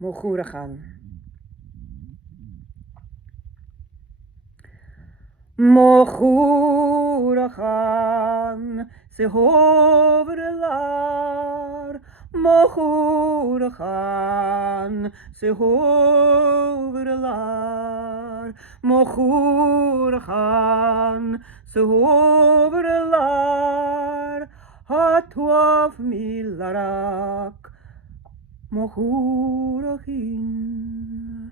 Mochurachan. Mochurachan, se hoverelar. Mochurachan, se hoverelar. Mochurachan, se hoverelar. Hatwaf milarak. Mochurachin.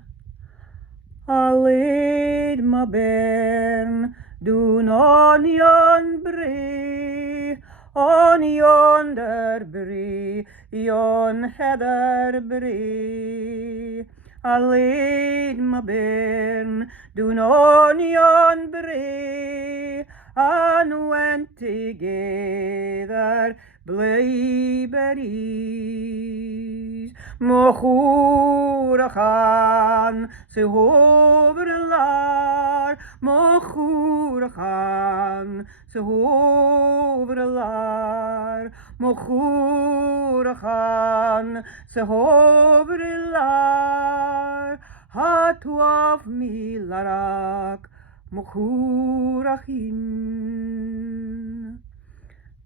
Alid ma bern, doen onion brie, onion der brie, yon heather brie. Alid ma bern, doen onion brie, and went together blueberries. Mochurachan, se hoverelar. Mochurachan, se hoverelar. Mochurachan, se hoverelar. Hatwaf milarak, mochurachin.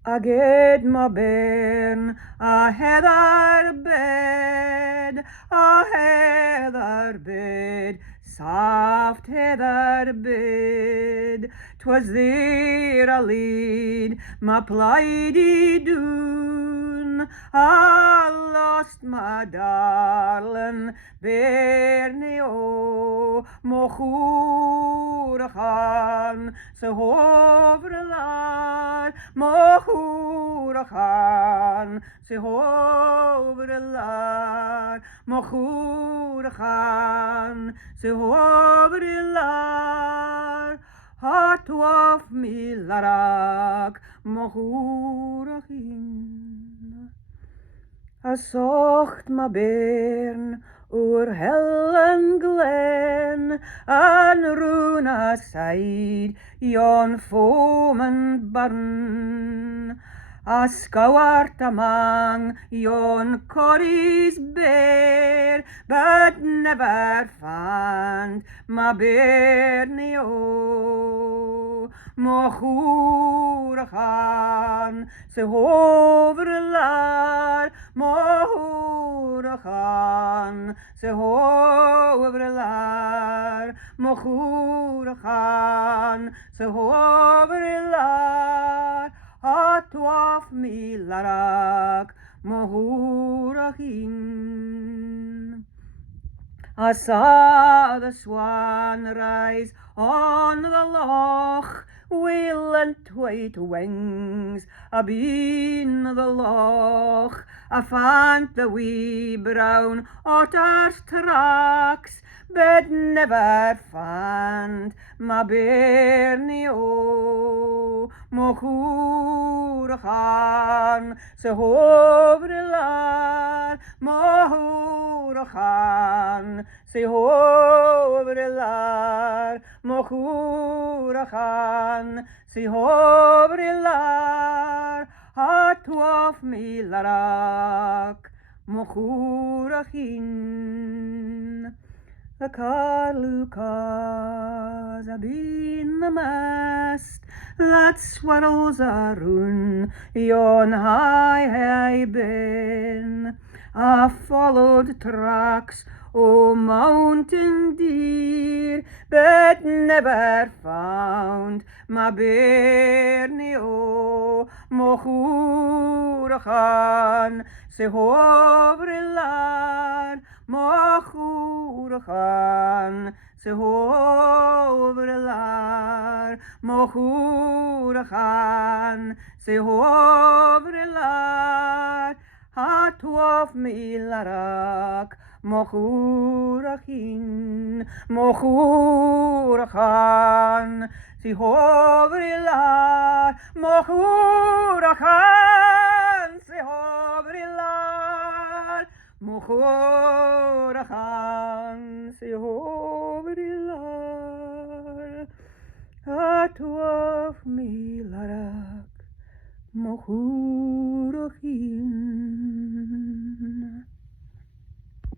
Aged ma bern, a heather bed, a heather bed, soft heather bed. 'Twas there a lead, ma plighty doon. I lost my darling Bernie, oh, mochurachan, se hoverelar. Mochurachan, se hoverelar. Mochurachan, se hoverelar. Hatwaf milarak, mochurachin. A socht ma bern oer hell en glen, an Runa side yon fomen barn. A skouart amang yon corries bear, but never found ma Bernie, oh. Mochurachan, se hoverelar. Mochurachan, se hoverelar. Mochurachan, se hoverelar. Hatwaf milarak, mochurachin. I saw the swan rise on the loch, wheeling white wings abeen the loch. I found the wee brown otter's tracks, but never found my Bernie, oh. Mochurachan, se hoverelar. Mochurachan, se hoverelar. Mochurachan, se hoverelar. Hatwaf milarak, mochurachin. The Carlucas have been the mast that swirls around yon high ben. I followed tracks o mountain deer, but never found my Bernie, oh. Mochurachan, se hoverelar. Mochurachan, se hoverelar. Mochurachan, se hoverelar. Hatwaf milarak, mochurachin. Mochurachan, se hoverelar. Mochurachan, se hoverelar. Mochurachan, se hoverelar. Hatwaf milarak, mochurachin.